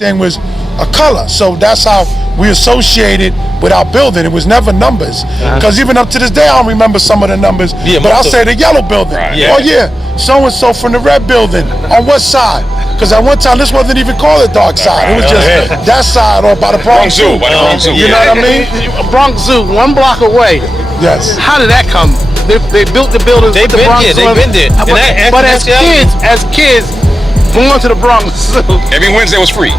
thing was a color, so that's how we associated with our building. It was never numbers, because even up to this day I don't remember some of the numbers, but I'll say the yellow building. Oh yeah, so and so from the red building on what side, because at one time this wasn't even called the dark side, it was just that side, or by the Bronx Zoo. You know what I mean? Bronx Zoo, 1 block away. Yes. How did that come? They built the buildings. They've been there. But as kids going to the Bronx Zoo every Wednesday was free.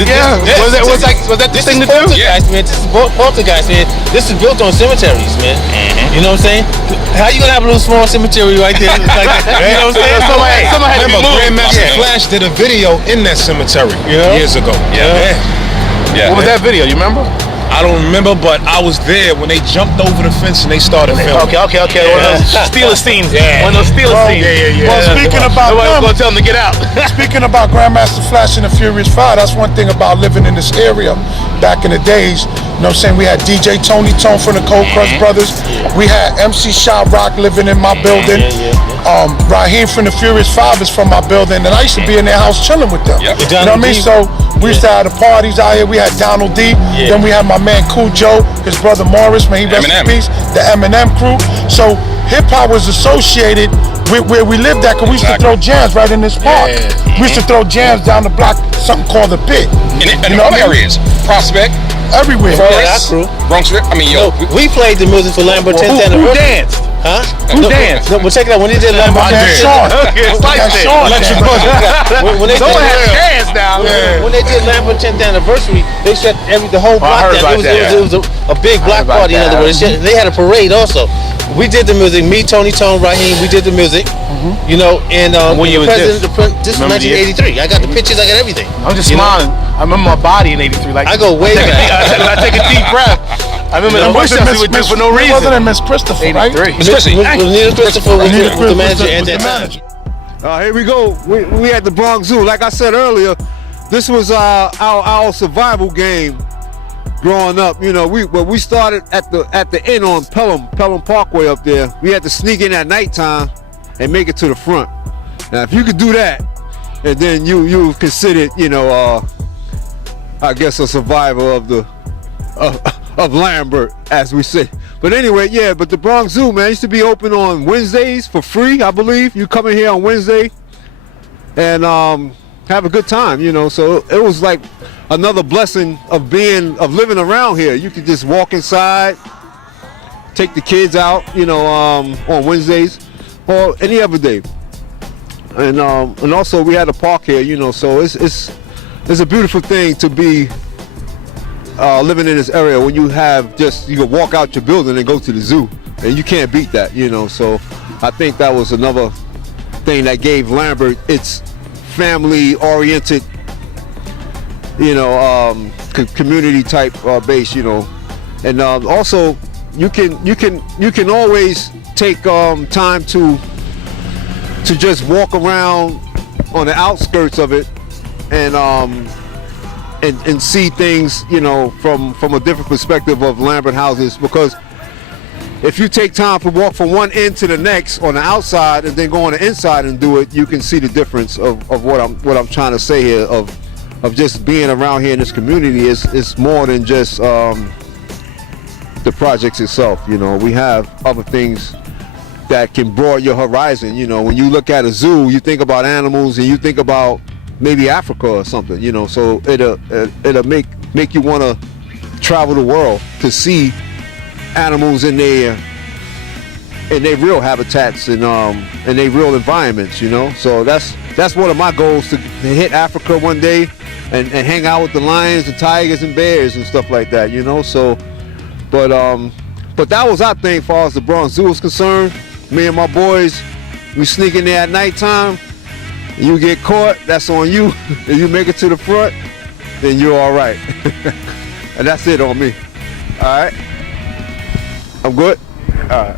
Was that the thing to do? Man, this is poltergeist, man. This is built on cemeteries, man. You know what I'm saying? How you gonna have a little small cemetery right there? Like that? You know what I'm saying? Somebody had to Remember, move. Grandmaster Flash did a video in that cemetery years ago. Yeah. What was that video? You remember? I don't remember, but I was there when they jumped over the fence and they started filming. Okay. One of those Steelers scenes. One of those Steelers scenes. Well, speaking about nobody was them, gonna tell them to get out. speaking about Grandmaster Flash and the Furious 5, that's one thing about living in this area back in the days. You know what I'm saying? We had DJ Tony Tone from the Cold Crush Brothers. We had MC Shot Rock living in my building. Raheem from the Furious 5 is from my building, and I used to be in their house chilling with them. You know what I mean? So we used to have the parties out here. We had Donald D. Then we had my man Cool Joe, his brother Morris, man, he rest in peace, the Eminem crew. So hip hop was associated with where we lived at, because we used to throw jams right in this park. We used to throw jams down the block, something called the Pit. In all areas, Prospect, everywhere. Bronx. I mean, we played the music for Lambert 10th anniversary. Who danced? Huh? Who danced? No, but check it out. When they did Lambert, Sean. when they Someone did, had a dance now. when they did Lambert 10th anniversary, they shut the whole block down. It was a big block party. In other words, they had a parade also. We did the music. Me, Tony Tone, Raheem. We did the music. You know, and when you was this was 1983. I got the pictures. I got everything. I'm just smiling. I remember my body in '83. Like I go way back. I take a deep breath. I remember the voice we would do for no reason. Wasn't it Miss Christopher, right? Miss Christopher was the manager at that time. Here we go. We at the Bronx Zoo. Like I said earlier, this was our survival game growing up. You know, we started at the inn on Pelham Parkway up there. We had to sneak in at nighttime and make it to the front. Now, if you could do that, and then you considered, you know, I guess a survivor of Lambert, as we say. But anyway, but the Bronx Zoo, man, used to be open on Wednesdays for free, I believe. You come in here on Wednesday and have a good time, you know. So it was like another blessing of living around here. You could just walk inside, take the kids out, you know, on Wednesdays or any other day. And also we had a park here, you know, so it's a beautiful thing to be living in this area when you can walk out your building and go to the zoo, and you can't beat that, you know. So I think that was another thing that gave Lambert its family-oriented, you know, community type base, you know. And also you can always take time to just walk around on the outskirts of it and see things, you know, from a different perspective of Lambert houses, because if you take time to walk from one end to the next on the outside and then go on the inside and do it, you can see the difference of what I'm trying to say here of just being around here in this community. Is more than just the projects itself. You know, we have other things that can broaden your horizon. You know, when you look at a zoo, you think about animals and you think about maybe Africa or something, you know, so it'll make you want to travel the world to see animals in their real habitats and their real environments, you know. So that's one of my goals, to hit Africa one day and hang out with the lions and tigers and bears and stuff like that, you know. So but that was our thing as far as the Bronx Zoo is concerned. Me and my boys, we sneak in there at nighttime. You get caught, that's on you. If you make it to the front, then you're all right. And that's it on me. All right? I'm good? All right.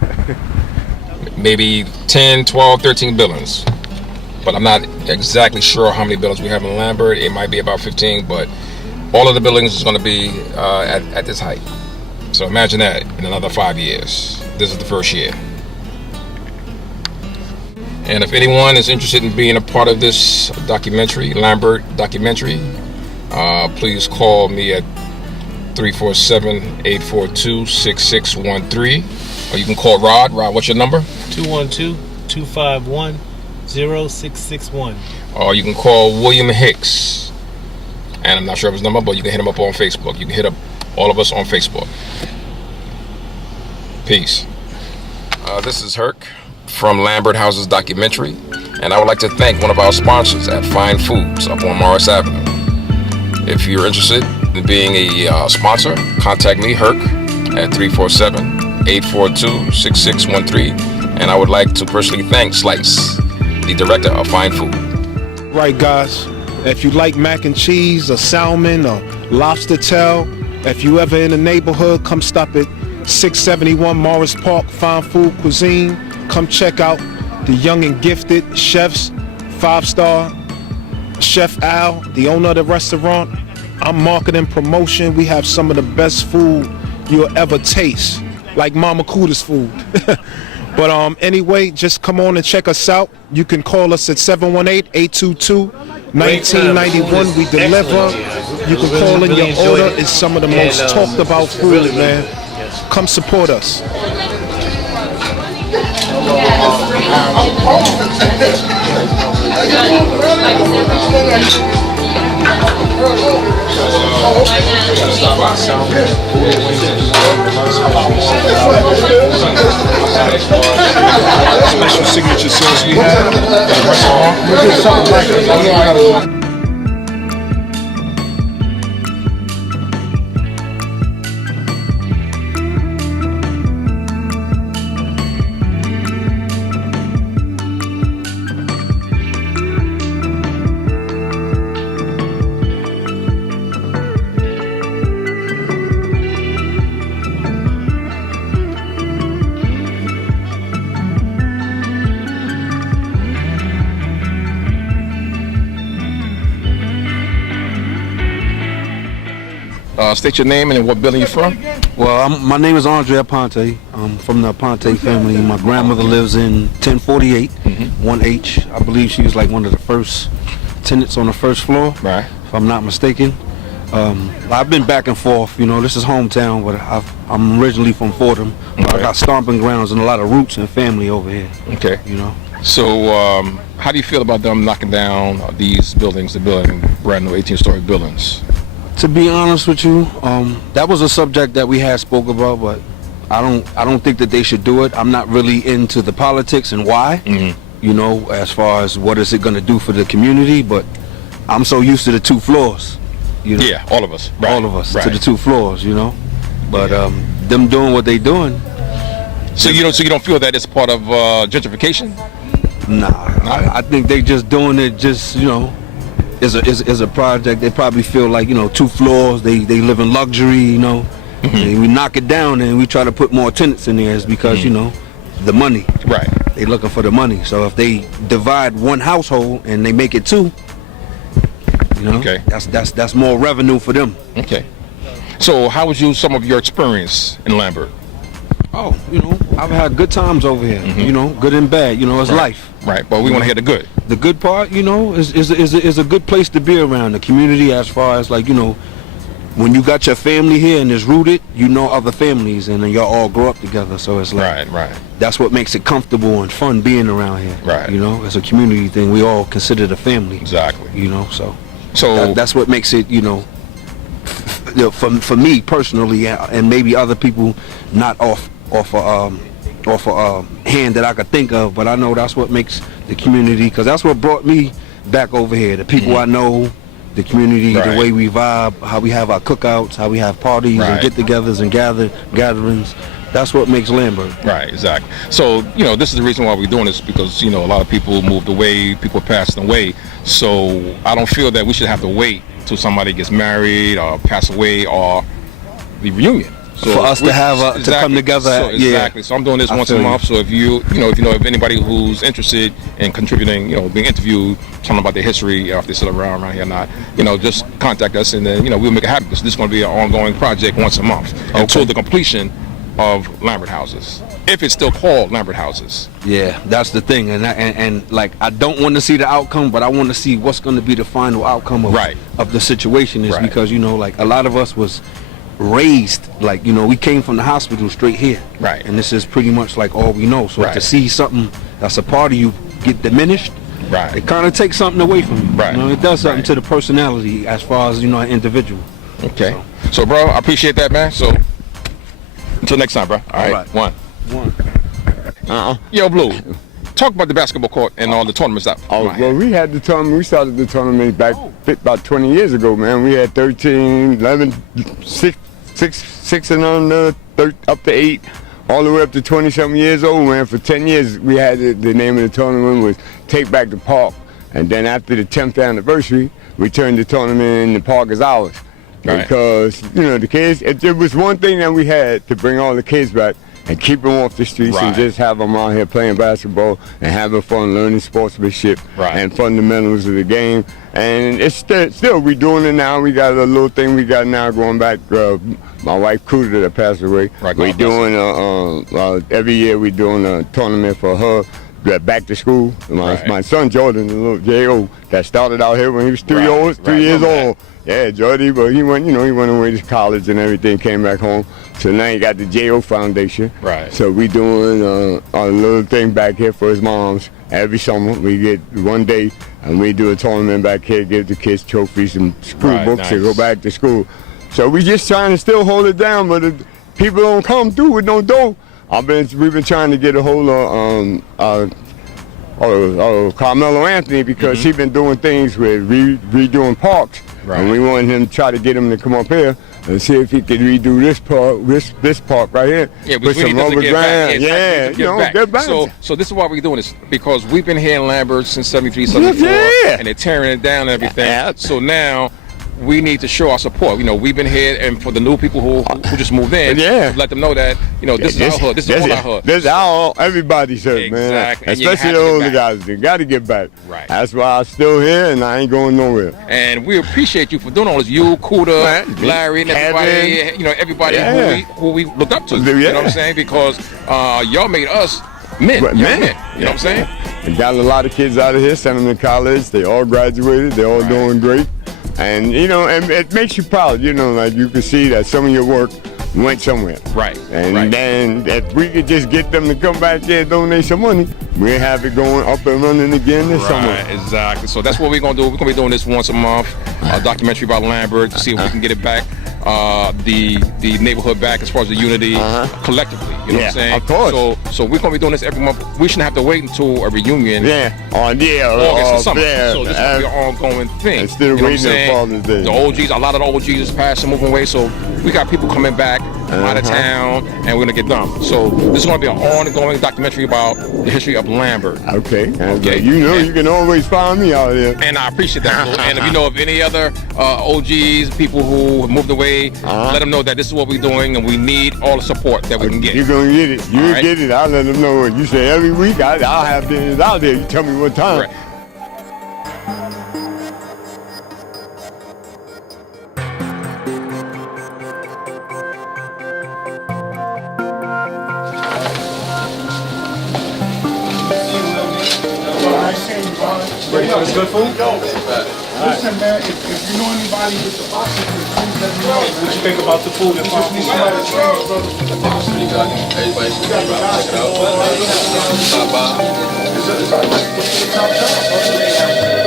Maybe 10, 12, 13 buildings. But I'm not exactly sure how many buildings we have in Lambert. It might be about 15, but all of the buildings is going to be at this height. So imagine that in another 5 years. This is the first year. And if anyone is interested in being a part of this documentary, Lambert documentary, please call me at 347-842-6613. Or you can call Rod. Rod, what's your number? 212-251-0661. Or you can call William Hicks. And I'm not sure of his number, but you can hit him up on Facebook. You can hit up all of us on Facebook. Peace. This is Herc from Lambert Houses Documentary. And I would like to thank one of our sponsors at Fine Foods up on Morris Avenue. If you're interested in being a sponsor, contact me, Herc, at 347-842-6613. And I would like to personally thank Slice, the director of Fine Food. Right, guys. If you like mac and cheese or salmon or lobster tail, if you ever in the neighborhood, come stop at 671 Morris Park Fine Food Cuisine. Come check out the young and gifted chefs, 5-star Chef Al, the owner of the restaurant. I'm marketing promotion. We have some of the best food you'll ever taste, like Mama Kuda's food. But anyway, just come on and check us out. You can call us at 718-822-1991. We deliver. You can call in your order. It's some of the most talked about food, man. Come support us. Special signature sauce we have at the restaurant. State your name and what building you're from. Well, my name is Andre Aponte. I'm from the Aponte family. My grandmother lives in 1048, 1H. I believe she was like one of the first tenants on the first floor, Right. if I'm not mistaken. I've been back and forth. You know, this is hometown, but I'm originally from Fordham. I got stomping grounds and a lot of roots and family over here. Okay. You know. So, how do you feel about them knocking down these buildings, the building, brand new 18-story buildings? To be honest with you, that was a subject that we had spoke about, but I don't think that they should do it. I'm not really into the politics and why. You know, as far as what is it going to do for the community, but I'm so used to the 2 floors. You know? Yeah, all of us. Right. All of us Right. to the 2 floors. You know, but them doing what they doing. So you don't feel that it's part of gentrification? Nah, I think they just doing it just, you know, is a project. They probably feel like, you know, 2 floors, they live in luxury, you know. And we knock it down and we try to put more tenants in there is because, you know, the money. Right. They looking for the money. So if they divide 1 household and they make it 2, you know, Okay. that's more revenue for them. Okay. So how was some of your experience in Lambert? Oh, you know, I've had good times over here. You know, good and bad. You know, it's life. Right, but we want to hear the good. The good part, you know, is a good place to be around the community. As far as like, you know, when you got your family here and it's rooted, you know other families and then y'all all grow up together. So it's like, Right. that's what makes it comfortable and fun being around here. Right. You know, it's a community thing. We all consider the family. Exactly. You know, so So that's what makes it, you know, for me personally, and maybe other people not off a hand that I could think of, but I know that's what makes the community, because that's what brought me back over here. The people I know, the community, Right. the way we vibe, how we have our cookouts, how we have parties and Right. get-togethers and gatherings. That's what makes Lambert. Right, exactly. So, you know, this is the reason why we're doing this, because, you know, a lot of people moved away, people passed away. So I don't feel that we should have to wait till somebody gets married or pass away or the reunion. So For us to have to come together, So, exactly. So I'm doing this I once a feel you. month. So if you know of anybody who's interested in contributing, you know, being interviewed, telling about their history, if they're still around here or not, you know, just contact us, and then, you know, we'll make it happen. Because this is going to be an ongoing project once a month until the completion of Lambert Houses. if it's still called Lambert houses. Yeah, that's the thing, and like I don't want to see the outcome, but I want to see what's going to be the final outcome of the situation. Is because like a lot of us was raised, like we came from the hospital straight here, right? And this is pretty much like all we know. So to see something that's a part of you get diminished, right, it kind of takes something away from you. Right, it does something to the personality as far as an individual. Okay, so bro, I appreciate that, man. So until next time, bro. All right. One. Yo, Blue, talk about the basketball court and all the tournaments that. Well, we had the tournament. We started the tournament back about 20 years ago, man. We had 13, 11, 6 and under, up to 8, all the way up to 20-something years old, man. For 10 years, we had the name of the tournament was Take Back the Park. And then after the 10th anniversary, we turned the tournament in the park as ours. Because, the kids, it was one thing that we had to bring all the kids back and keep them off the streets and just have them out here playing basketball and having fun, learning sportsmanship and fundamentals of the game. And it's still we doing it now. We got a little thing we got now going back. My wife Kuda that passed away. We doing every year we doing a tournament for her. Back to school. My son Jordan, the little J.O. that started out here when he was 3 years old. Yeah, Jordy, but he went, he went away to college and everything, came back home. So now he got the J.O. Foundation. Right. So we doing a little thing back here for his moms. Every summer we get one day and we do a tournament back here, give the kids trophies and school books to go back to school. So we just trying to still hold it down, but if people don't come through with no dough. We've been trying to get a hold of Carmelo Anthony because he's been doing things with redoing parks. And we wanted him to try to get him to come up here and see if he could redo this park right here. Yeah, with some rubber ground. Get back. So this is why we're doing this, because we've been here in Lambert since 73, 74, and they're tearing it down and everything. So now we need to show our support. We've been here, and for the new people who just moved in, to let them know that this is our hood. This is all our hood. This is everybody's hood, man. Especially the older guys. They got to get back. Right. That's why I'm still here, and I ain't going nowhere. And we appreciate you for doing all this. You, Kuda, Larry, and everybody. Everybody who we looked up to. You know what I'm saying? Because y'all made us men. You know what I'm saying? We got a lot of kids out of here, sent them to college. They all graduated. They're all doing great. And and it makes you proud, like you can see that some of your work went somewhere. Right. And then if we could just get them to come back here and donate some money, we'll have it going up and running again this summer. Exactly. So that's what we're gonna do. We're gonna be doing this once a month, a documentary about Lambert to see if we can get it back, the neighborhood back as far as the unity collectively. You know what I'm saying? Of course. So we're gonna be doing this every month. We shouldn't have to wait until a reunion. August or summer. So this will be an ongoing thing. Instead of waiting until Father's Day. The OGs, a lot of the OGs passed and moving away. So we got people coming back out of town, and we're gonna get them. So this is gonna be an ongoing documentary about the history of Lambert. Okay. You can always find me out here. And I appreciate that. And if you know of any other OGs, people who moved away, let them know that this is what we're doing, and we need all the support that we can get. You're gonna get it. You'll get it. I'll let them know. You say every week I'll have dinners out there. You tell me what time. Right. It's good food? Listen, man, if you know anybody with the boxes, please let me know. What you think about the food and Just need somebody to train us, brother. Everybody should check it out. Stop by.